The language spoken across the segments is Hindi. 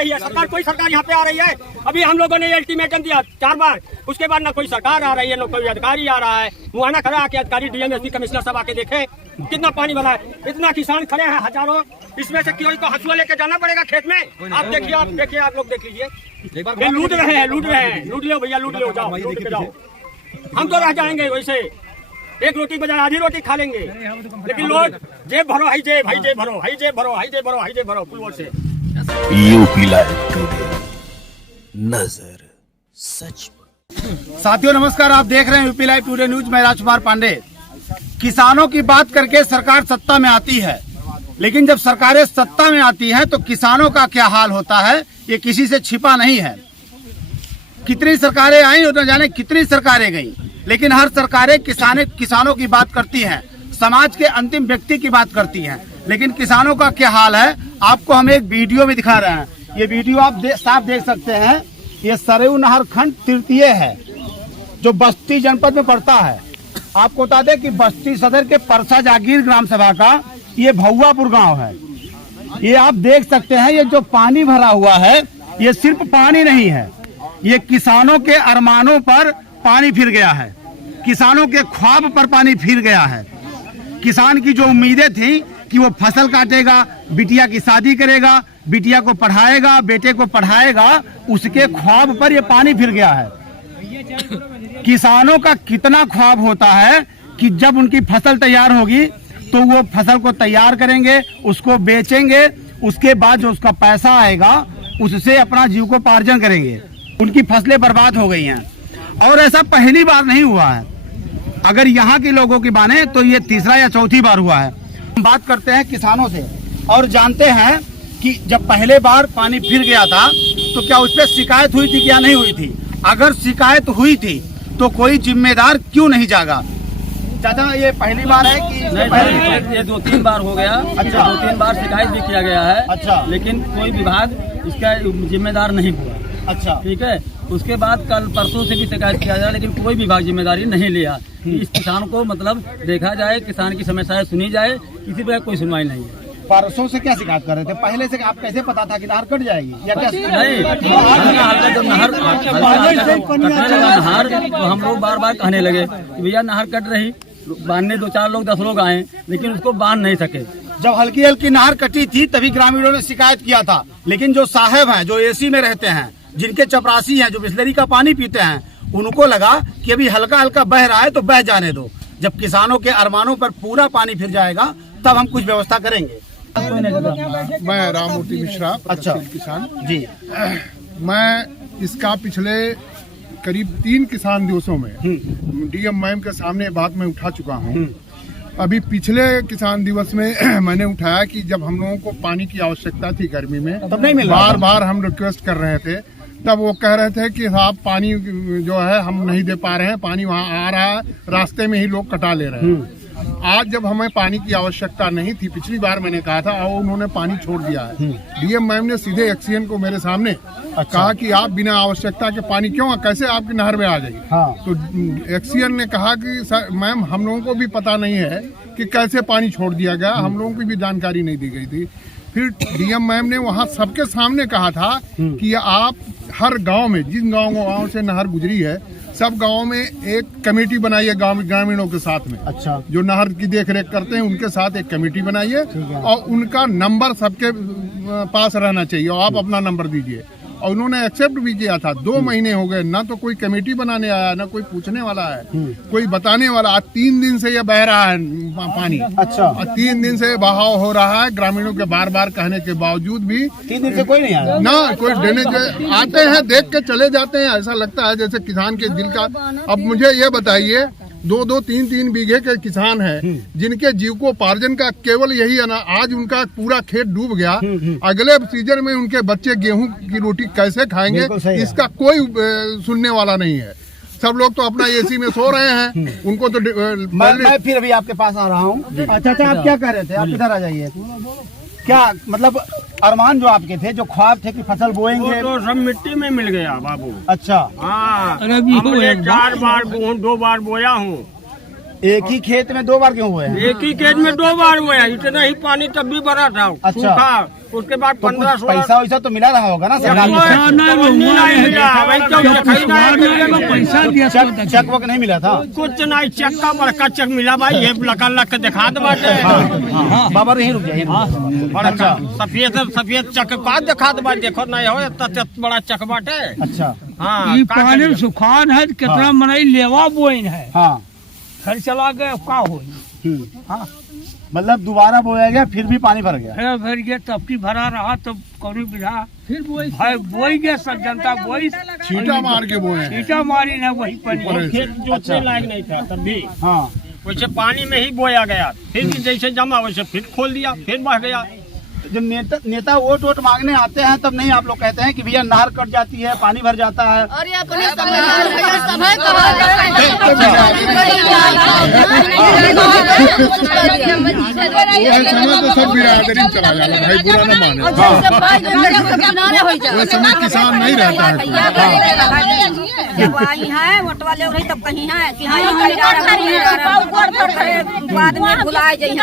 रही है सरकार, कोई सरकार यहाँ पे आ रही है। अभी हम लोगों ने अल्टीमेटम दिया 4 बार, उसके बाद ना कोई सरकार आ रही है, ना कोई अधिकारी आ रहा है। मुआयना करा के अधिकारी डीएम एसपी कमिश्नर सब आके देखे कितना पानी भरा है। इतना किसान खड़े हैं हजारों, इसमें से किसी को हंसुआ लेके जाना पड़ेगा खेत में। आप देखिए, आप लोग देख लीजिए, ये लूट रहे हैं, लूट लो भैया, लूट लो, जाओ लूट के जाओ। हम तो रह जाएंगे वैसे, एक रोटी बजाय आधी रोटी खा लेंगे, लेकिन लोग जेब भरो, हाई जेब, हाई जेब भरो, हाई जेब भरो, हाई जेब भरो, हाई जेब भरो पुलवर से। यूपी लाइव टुडे, नजर सच पर। साथियों नमस्कार, आप देख रहे हैं यूपी लाइव टुडे न्यूज। मैं राजकुमार पांडे। किसानों की बात करके सरकार सत्ता में आती है, लेकिन जब सरकारें सत्ता में आती हैं तो किसानों का क्या हाल होता है ये किसी से छिपा नहीं है। कितनी सरकारें आई और न जाने कितनी सरकारें गई, लेकिन हर सरकारें किसानों की बात करती हैं, समाज के अंतिम व्यक्ति की बात करती हैं। लेकिन किसानों का क्या हाल है आपको हम एक वीडियो में दिखा रहे हैं। ये वीडियो आप साफ देख सकते हैं। ये सरयू नहर खंड तृतीय है जो बस्ती जनपद में पड़ता है। आपको बता दें कि बस्ती सदर के परसा जागीर ग्राम सभा का ये भौवापुर गांव है। ये आप देख सकते हैं, ये जो पानी भरा हुआ है ये सिर्फ पानी नहीं है, ये किसानों के अरमानों पर पानी फिर गया है, किसानों के ख्वाब पर पानी फिर गया है। किसान की जो उम्मीदें थी कि वो फसल काटेगा, बिटिया की शादी करेगा, बिटिया को पढ़ाएगा, बेटे को पढ़ाएगा, उसके ख्वाब पर ये पानी फिर गया है। किसानों का कितना ख्वाब होता है कि जब उनकी फसल तैयार होगी तो वो फसल को तैयार करेंगे, उसको बेचेंगे, उसके बाद जो उसका पैसा आएगा उससे अपना जीविकोपार्जन करेंगे। उनकी फसलें बर्बाद हो गई हैं और ऐसा पहली बार नहीं हुआ है। अगर यहाँ के लोगों की माने तो ये तीसरा या चौथी बार हुआ है। हम बात करते हैं किसानों से और जानते हैं कि जब पहले बार पानी फिर गया था तो क्या उस पर शिकायत हुई थी, क्या नहीं हुई थी। अगर शिकायत हुई थी तो कोई जिम्मेदार क्यों नहीं जागा। चाचा ये पहली बार है कि नहीं, ये 2-3 बार हो गया। अच्छा। 2-3 बार शिकायत भी किया गया है। अच्छा। लेकिन कोई विभाग इसका जिम्मेदार नहीं हुआ। अच्छा, ठीक है। उसके बाद कल परसों से भी शिकायत किया जाए, लेकिन कोई विभाग जिम्मेदारी नहीं लिया। इस किसान को मतलब देखा जाए, किसान की समस्याएं सुनी जाए, किसी पर कोई सुनवाई नहीं है। परसों से क्या शिकायत कर रहे थे? पहले से आप कैसे पता था कि नहर कट जाएगी या क्या? नहीं, हल्का जब नहर कटने लगा नहर, तो हम लोग बार बार कहने लगे कि भैया नहर कट रही, बांधने 2-4 लोग 10 लोग आए, लेकिन उसको बांध नहीं सके। जब हल्की हल्की नहर कटी थी तभी ग्रामीणों ने शिकायत किया था, लेकिन जो साहब हैं, जो एसी में रहते हैं, जिनके चपरासी हैं, जो बिस्लरी का पानी पीते हैं, उनको लगा कि अभी हल्का हल्का बह रहा है तो बह जाने दो। जब किसानों के अरमानों पर पूरा पानी फिर जाएगा तब हम कुछ व्यवस्था करेंगे। मैं राममूर्ति मिश्रा, अच्छा किसान जी। मैं इसका पिछले करीब 3 किसान दिवसों में डीएम मैम के सामने बात में उठा चुका हूँ। अभी पिछले किसान दिवस में मैंने उठाया कि जब हम लोगों को पानी की आवश्यकता थी गर्मी में, तब नहीं मिल रहा, बार बार हम रिक्वेस्ट कर रहे थे, तब वो कह रहे थे कि साहब पानी जो है हम नहीं दे पा रहे हैं, पानी वहाँ आ रहा है, रास्ते में ही लोग कटा ले रहे हैं। आज जब हमें पानी की आवश्यकता नहीं थी, पिछली बार मैंने कहा था और उन्होंने पानी छोड़ दिया है। डीएम मैम ने सीधे एक्सीएन को मेरे सामने कहा कि आप बिना आवश्यकता के पानी क्यों, कैसे आपकी नहर में आ जाएगी। हाँ। तो एक्सीएन ने कहा कि मैम हम लोगों को भी पता नहीं है कि कैसे पानी छोड़ दिया गया, हम लोगों की भी जानकारी नहीं दी गई थी। फिर डीएम मैम ने वहाँ सबके सामने कहा था कि आप हर गांव में, जिन गांव से नहर गुजरी है, सब गांवों में एक कमेटी बनाइए ग्रामीणों के साथ में। अच्छा। जो नहर की देखरेख करते हैं उनके साथ एक कमेटी बनाइए और उनका नंबर सबके पास रहना चाहिए और आप अपना नंबर दीजिए। और उन्होंने एक्सेप्ट भी किया था। 2 महीने हो गए, ना तो कोई कमेटी बनाने आया, ना कोई पूछने वाला है, कोई बताने वाला। आज 3 दिन से ये बह रहा है पानी। अच्छा। और 3 दिन से बहाव हो रहा है, ग्रामीणों के बार बार कहने के बावजूद भी 3 दिन से कोई नहीं आया ना। कोई देने आते हैं, देख के चले जाते हैं। ऐसा लगता है जैसे किसान के दिल का। अब मुझे ये बताइए, 2-2, 3-3 बीघे के किसान हैं जिनके जीविकोपार्जन का केवल यही है ना, आज उनका पूरा खेत डूब गया, अगले सीजन में उनके बच्चे गेहूं की रोटी कैसे खाएंगे, इसका कोई सुनने वाला नहीं है। सब लोग तो अपना एसी में सो रहे हैं, उनको तो मैं फिर अभी आपके पास आ रहा हूँ। अच्छा, आप क्या कह रहे थे? आप इधर आ जाइए। क्या मतलब अरमान जो आपके थे, जो ख्वाब थे कि फसल बोएंगे, तो सब मिट्टी में मिल गया बाबू। अच्छा। हाँ, हमने 4 बार गेहूँ 2 बार बोया हूँ। एक ही खेत में 2 बार गेहूँ हुए हैं? एक ही खेत में 2 बार बोया, इतना ही पानी तब भी भरा था। अच्छा। उसके बाद तो 15-16 पैसा वैसा तो मिला रहा होगा ना सरकार की तरफ? चेक वक नहीं मिला था? कुछ नहीं, चेक का बड़का चेक मिला भाई, ये लख दिखा दे बाटे। बाबा यहीं रुक जाइए। अच्छा, सफेद चेक का दिखा दे बाटे, देखो नहीं हो इतना बड़ा चेक बाटे। अच्छा हाँ, ये पानी सुखान है, कितना मनई लेवा बोइन है, हाँ, घर चला गए का हो, हाँ, मतलब दोबारा बोया गया फिर भी पानी भर गया। फिर भर गया, तपकी भरा रहा तो कौन बिधा फिर बोई गया, सब जनता बोई, छींटा मार के बोए हैं। छींटा मारी ना वही पानी। खेत जोतने लायक नहीं था तब भी, हाँ, वैसे पानी में ही बोया गया, फिर भी जैसे जमा वैसे फिर खोल दिया, फिर बह गया। जब नेता वोट मांगने आते हैं तब नहीं आप लोग कहते हैं कि भैया नहर कट जाती है, पानी भर जाता है? अरे अपने समय कहा समय तो सब बिरादरी चला जाता है भाई, बुरा न माने। वो समय किसान नहीं रहता है। जब आई है वोट वाले हो रही तब कहीं है कि बाद में बुलाए जैसे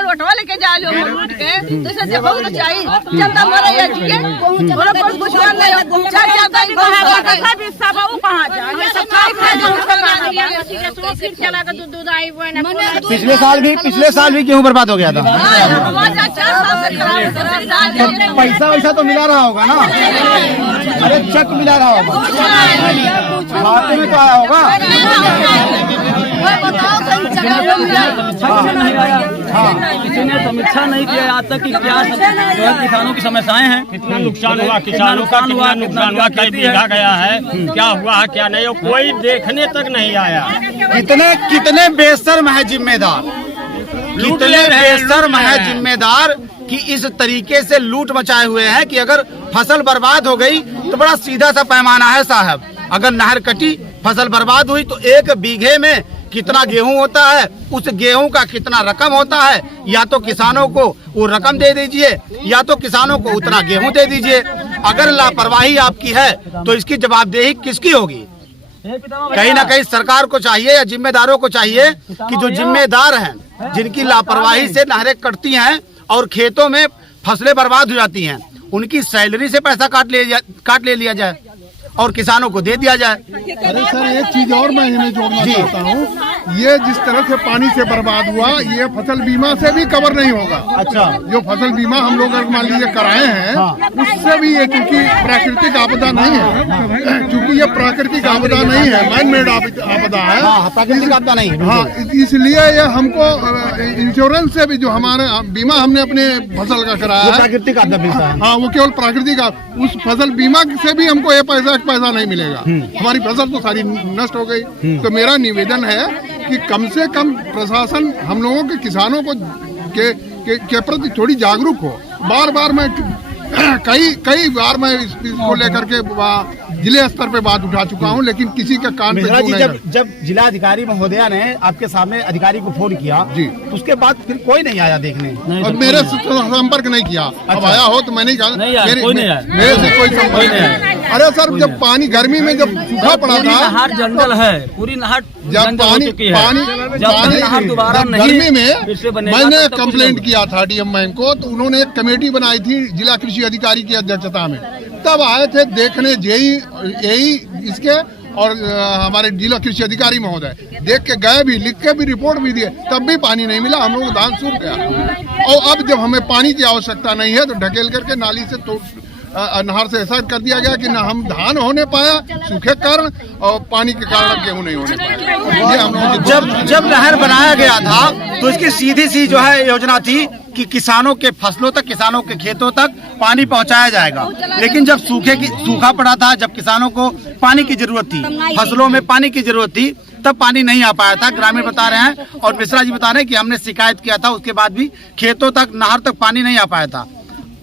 रोटवा लेके जा लो लूट के, जैसे देखो तो चाहिए जनता मरे या जिए कुछ पिछले साल भी गेहूँ बर्बाद हो गया था। तो पैसा वैसा तो मिला रहा होगा ना? अरे चेक मिला रहा होगा, खाते में तो आया होगा। किसी ने समीक्षा नहीं किया आज तक कि क्या किसानों की समस्याएं हैं, कितना नुकसान हुआ किसानों का, कितना नुकसान हुआ, कई बीघा गया है, क्या हुआ है क्या नहीं, कोई देखने तक नहीं आया। कितने बेशर्म है जिम्मेदार, कितने बेशर्म है जिम्मेदार कि इस तरीके से लूट मचाए हुए हैं कि अगर फसल बर्बाद हो गई तो बड़ा सीधा सा पैमाना है साहब। अगर नहर कटी, फसल बर्बाद हुई तो एक बीघे में कितना गेहूं होता है, उस गेहूं का कितना रकम होता है, या तो किसानों को वो रकम दे दीजिए या तो किसानों को उतना गेहूं दे दीजिए। अगर लापरवाही आपकी है तो इसकी जवाबदेही किसकी होगी? कहीं ना कहीं सरकार को चाहिए या जिम्मेदारों को चाहिए कि जो जिम्मेदार हैं, जिनकी लापरवाही से नहरें कटती हैं और खेतों में फसलें बर्बाद हो जाती हैं, उनकी सैलरी से पैसा काट ले लिया जाए और किसानों को दे दिया जाए। अरे सर एक चीज और मैं इन्हें जोड़ना चाहता हूँ, ये जिस तरह से पानी से बर्बाद हुआ ये फसल बीमा से भी कवर नहीं होगा। अच्छा, जो फसल बीमा हम लोग अगर मान लीजिए कराए हैं, उससे भी ये क्योंकि प्राकृतिक आपदा नहीं है, क्योंकि ये प्राकृतिक आपदा नहीं है, मैन मेड आपदा है, प्राकृतिक आपदा नहीं है। हाँ, इसलिए ये हमको इंश्योरेंस से भी जो हमारे बीमा हमने अपने फसल का कराया है, प्राकृतिक आपदा मिलता है। हाँ, वो केवल प्राकृतिक, उस फसल बीमा से भी हमको ये पैसा नहीं मिलेगा। हमारी फसल तो सारी नष्ट हो गई। तो मेरा निवेदन है कि कम से कम प्रशासन हम लोगों के किसानों को के प्रति थोड़ी जागरूक हो। बार बार मैं कई बार मैं इसको लेकर के जिले स्तर पे बात उठा चुका हूँ, लेकिन किसी का कान पे जी, जब जिला अधिकारी महोदया ने आपके सामने अधिकारी को फोन किया जी, उसके बाद फिर कोई नहीं आया देखने और मेरे से संपर्क नहीं किया। अब आया हो तो मैंने कहा मेरे से कोई संपर्क नहीं। अरे सर, जब पानी गर्मी में जब सूखा पड़ा था, नहर जंगल है, पूरी नहर जब पानी गर्मी में मैंने कंप्लेंट किया था डीएम मैम को, तो उन्होंने एक कमेटी बनाई थी जिला कृषि अधिकारी की अध्यक्षता में, तब आए थे देखने यही इसके और हमारे जिला कृषि अधिकारी महोदय देख के गए भी, लिख के भी रिपोर्ट भी दिए, तब भी पानी नहीं मिला। हम लोग धान सूख गया और अब जब हमें पानी की आवश्यकता नहीं है तो ढकेल करके नाली से नहर से ऐसा कर दिया गया कि न हम धान होने पाया सूखे कारण और पानी के कारण गेहूं नहीं होने पाया। जब नहर बनाया गया था तो इसकी सीधी सी जो है योजना थी कि किसानों के फसलों तक, किसानों के खेतों तक पानी पहुंचाया जाएगा, लेकिन जब सूखा पड़ा था, जब किसानों को पानी की जरूरत थी, फसलों में पानी की जरूरत थी, तब पानी नहीं आ पाया था। ग्रामीण बता रहे हैं और मिश्रा जी बता रहे हैं कि हमने शिकायत किया था, उसके बाद भी खेतों तक, नहर तक पानी नहीं आ पाया था।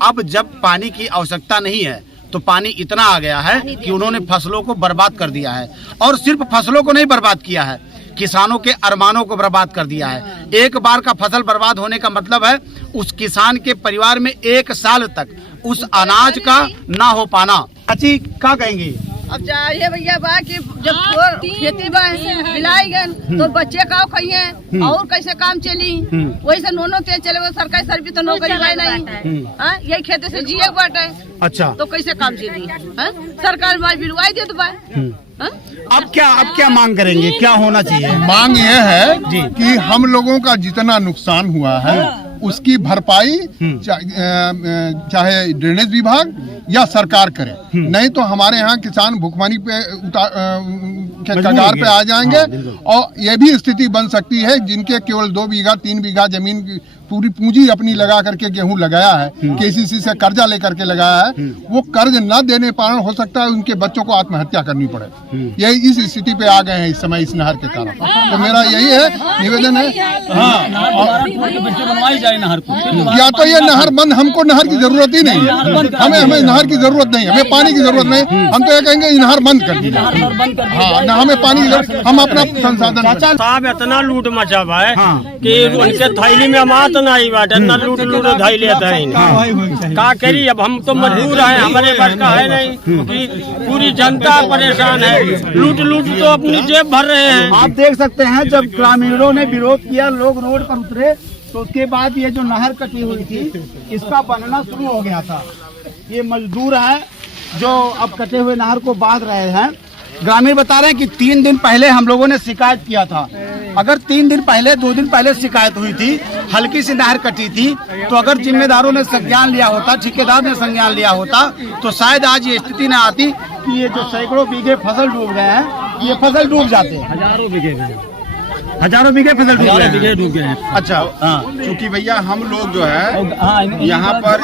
अब जब पानी की आवश्यकता नहीं है तो पानी इतना आ गया है कि उन्होंने फसलों को बर्बाद कर दिया है, और सिर्फ फसलों को नहीं बर्बाद किया है, किसानों के अरमानों को बर्बाद कर दिया है। एक बार का फसल बर्बाद होने का मतलब है उस किसान के परिवार में 1 साल तक उस अनाज का ना हो पाना। अच्छी क्या कहेंगी? अब चाहिए भैया बा कि जब खेती बिलाई गए तो बच्चे का खाइए और कैसे काम चली, वही से नोनो तेज चले, वो सरकारी सर्विस तो नौकरी भाई नहीं, यही खेती से जिए बाटे। अच्छा, तो कैसे काम चली? सरकार भाई बिलवाई दे तो अब क्या मांग करेंगे, क्या होना चाहिए? मांग ये है कि हम लोगों का जितना नुकसान हुआ है उसकी भरपाई चाहे ड्रेनेज विभाग या सरकार करे, नहीं तो हमारे यहाँ किसान भुखमरी पे कगार पे आ जाएंगे। और ये भी स्थिति बन सकती है जिनके केवल 2 बीघा 3 बीघा जमीन पूरी पूंजी अपनी लगा करके गेहूं लगाया है, केसीसी से कर्जा लेकर के लगाया है, वो कर्ज न देने पर हो सकता है उनके बच्चों को आत्महत्या करनी पड़े। यही इस स्थिति पे आ गए हैं इस समय इस नहर के कारण। तो मेरा यही है निवेदन है, बनवाई जाए नहर को, या तो ये नहर बंद, हमको नहर की जरूरत ही नहीं है, हमें नहर की जरूरत नहीं, हमें पानी की जरूरत नहीं, हम तो ये कहेंगे ये नहर बंद कर दीजिए। हाँ, न हमें पानी की जरूरत, हम अपना संसाधन। साहब इतना लूट मचा है कि उनके थैली में मात नहीं बाटे, न लूट धाई लेता है। का करी, अब हम तो मजबूर हैं, हमारे बस का है नहीं कि पूरी जनता परेशान है, लूट तो अपनी जेब भर रहे हैं। आप देख सकते हैं जब ग्रामीणों ने विरोध किया, लोग रोड पर उतरे, तो उसके बाद ये जो नहर कटी हुई थी इसका बनना शुरू हो गया था। ये मजदूर हैं जो अब कटे हुए नहर को बांध रहे हैं। ग्रामीण बता रहे हैं कि 3 दिन पहले हम लोगों ने शिकायत किया था। अगर 3 दिन पहले 2 दिन पहले शिकायत हुई थी, हल्की सी नहर कटी थी, तो अगर जिम्मेदारों ने संज्ञान लिया होता, ठेकेदार ने संज्ञान लिया होता, तो शायद आज ये स्थिति न आती कि ये जो सैकड़ों बीघे फसल डूब गए हैं, ये फसल डूब जाते। हजारों बीघे फसल डूब गए हैं। अच्छा, क्योंकि भैया हम लोग जो है यहाँ पर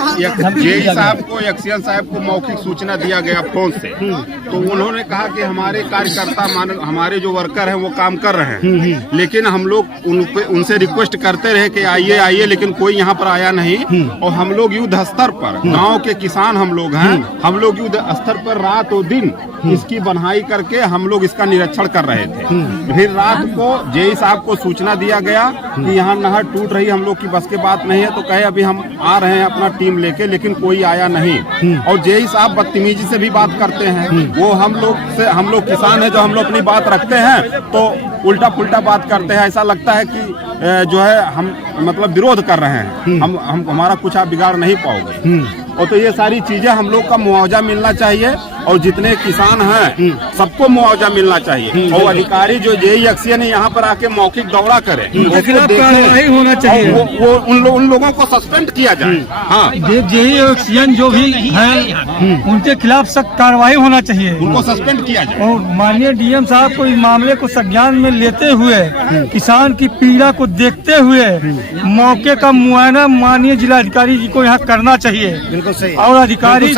जेई साहब को, एक्सीएल साहब को मौखिक सूचना दिया गया फोन से, तो उन्होंने कहा कि हमारे कार्यकर्ता हमारे जो वर्कर हैं वो काम कर रहे हैं, लेकिन हम लोग उनसे रिक्वेस्ट करते रहे कि आइए, लेकिन कोई यहाँ पर आया नहीं। और हम लोग युद्ध स्तर पर, गाँव के किसान हम लोग हैं, हम लोग युद्ध स्तर पर रात और दिन इसकी बनाई करके हम लोग इसका निरीक्षण कर रहे थे। फिर रात को जेई साहब को सूचना दिया गया कि यहाँ नहर टूट रही, हम लोग की बस के बात नहीं है, तो कहे अभी हम आ रहे हैं अपना टीम लेके, लेकिन कोई आया नहीं। और जेई साहब बदतमीजी से भी बात करते हैं, वो हम लोग किसान है जो हम लोग अपनी बात रखते हैं तो उल्टा पुल्टा बात करते हैं। ऐसा लगता है कि जो है हम मतलब विरोध कर रहे हैं, हम हमारा कुछ आप बिगाड़ नहीं पाओगे। और तो ये सारी चीजें हम लोग का मुआवजा मिलना चाहिए, और जितने किसान हैं सबको मुआवजा मिलना चाहिए। और अधिकारी जो जेई एक्सीएन है यहाँ पर आके मौखिक दौरा करे, उनके खिलाफ कार्रवाई होना चाहिए, वो उन लोगों को सस्पेंड किया जाए। हाँ, जेई एक्सीएन जो भी है उनके खिलाफ सख्त कार्रवाई होना चाहिए, उनको सस्पेंड किया जाए। और माननीय डीएम साहब को इस मामले को संज्ञान में लेते हुए, किसान की पीड़ा को देखते हुए मौके का मुआयना माननीय जिलाधिकारी जी को यहाँ करना चाहिए। और अधिकारी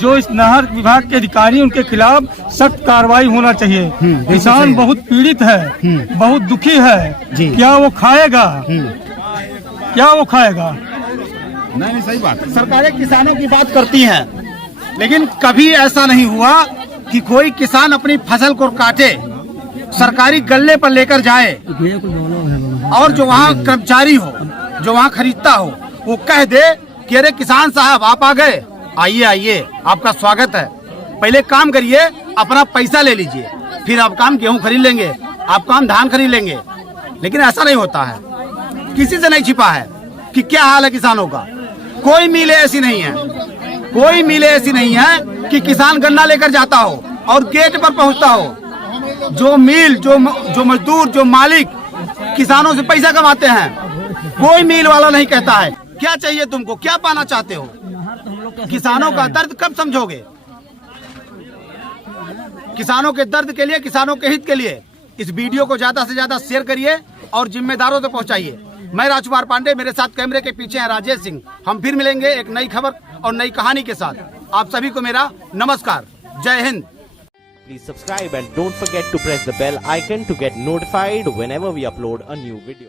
जो इस नहर विभाग के अधिकारी, उनके खिलाफ सख्त कार्रवाई होना चाहिए। किसान बहुत पीड़ित है, बहुत दुखी है, क्या वो खाएगा? नहीं, सही बात है। सरकारें किसानों की बात करती हैं, लेकिन कभी ऐसा नहीं हुआ कि कोई किसान अपनी फसल को काटे, सरकारी गल्ले पर लेकर जाए, और जो वहाँ कर्मचारी हो, जो वहाँ खरीदता हो, वो कह दे कि अरे किसान साहब आप आ गए, आइए, आपका स्वागत है, पहले काम करिए, अपना पैसा ले लीजिए, फिर आप काम गेहूं खरीद लेंगे, आप काम धान खरीद लेंगे। लेकिन ऐसा नहीं होता है, किसी से नहीं छिपा है कि क्या हाल है किसानों का। कोई मिले ऐसी नहीं है कि किसान गन्ना लेकर जाता हो और गेट पर पहुंचता हो। जो मिल, जो मजदूर, जो मालिक किसानों से पैसा कमाते हैं, कोई मिल वाला नहीं कहता है क्या चाहिए तुमको, क्या पाना चाहते हो। किसानों का दर्द कब समझोगे? किसानों के दर्द के लिए, किसानों के हित के लिए इस वीडियो को ज्यादा से ज्यादा शेयर करिए और जिम्मेदारों तक पहुंचाइए। मैं राजकुमार पांडे, मेरे साथ कैमरे के पीछे हैं राजेश सिंह। हम फिर मिलेंगे एक नई खबर और नई कहानी के साथ। आप सभी को मेरा नमस्कार, जय Hind. Please subscribe and don't forget to press the bell icon to get notified whenever we upload a new video.